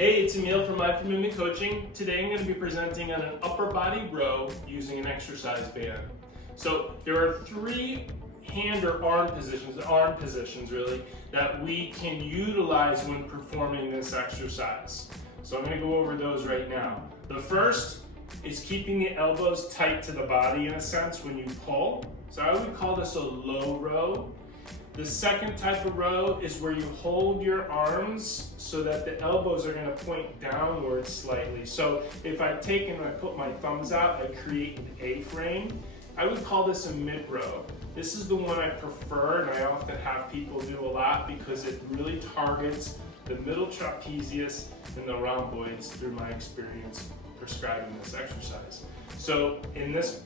Hey, it's Emil from Life of Movement Coaching. Today I'm going to be presenting on an upper body row using an exercise band. So there are three hand or arm positions really, that we can utilize when performing this exercise. So I'm going to go over those right now. The first is keeping the elbows tight to the body in a sense when you pull. So I would call this a low row. The second type of row is where you hold your arms so that the elbows are going to point downwards slightly. So if I take and I put my thumbs out, I create an A-frame. I would call this a mid-row. This is the one I prefer, and I often have people do a lot because it really targets the middle trapezius and the rhomboids through my experience prescribing this exercise. So in this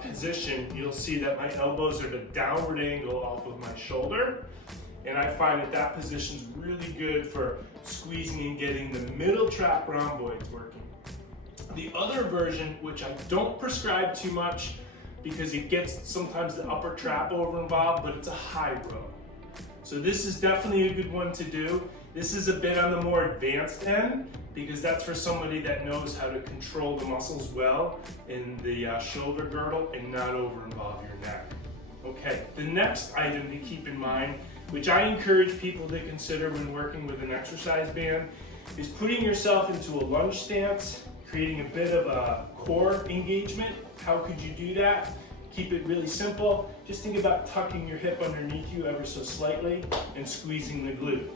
position, you'll see that my elbows are at a downward angle off of my shoulder, and I find that that position is really good for squeezing and getting the middle trap rhomboids working. The other version, which I don't prescribe too much because it gets sometimes the upper trap over involved, but it's a high row. So this is definitely a good one to do. This is a bit on the more advanced end because that's for somebody that knows how to control the muscles well in the shoulder girdle and not over involve your neck. Okay, the next item to keep in mind, which I encourage people to consider when working with an exercise band, is putting yourself into a lunge stance, creating a bit of a core engagement. How could you do that? Keep it really simple. Just think about tucking your hip underneath you ever so slightly and squeezing the glute.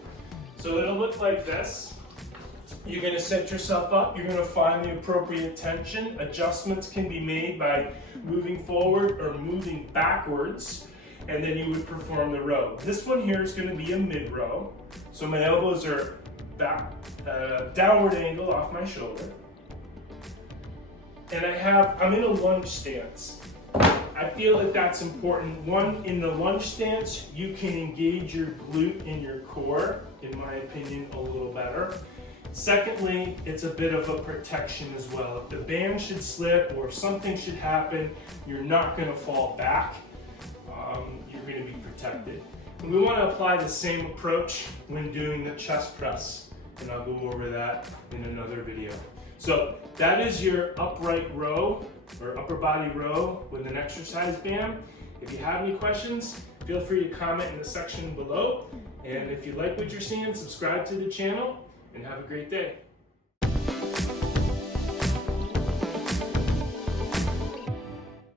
So it'll look like this. You're going to set yourself up. You're going to find the appropriate tension. Adjustments can be made by moving forward or moving backwards, and then you would perform the row. This one here is going to be a mid row. So my elbows are back, downward angle off my shoulder. And I'm in a lunge stance. I feel that that's important. One, in the lunge stance, you can engage your glute and your core, in my opinion, a little better. Secondly, it's a bit of a protection as well. If the band should slip or if something should happen, you're not going to fall back. You're going to be protected. And we want to apply the same approach when doing the chest press, and I'll go over that in another video. So that is your upright row or upper body row with an exercise band. If you have any questions, feel free to comment in the section below. And if you like what you're seeing, subscribe to the channel and have a great day.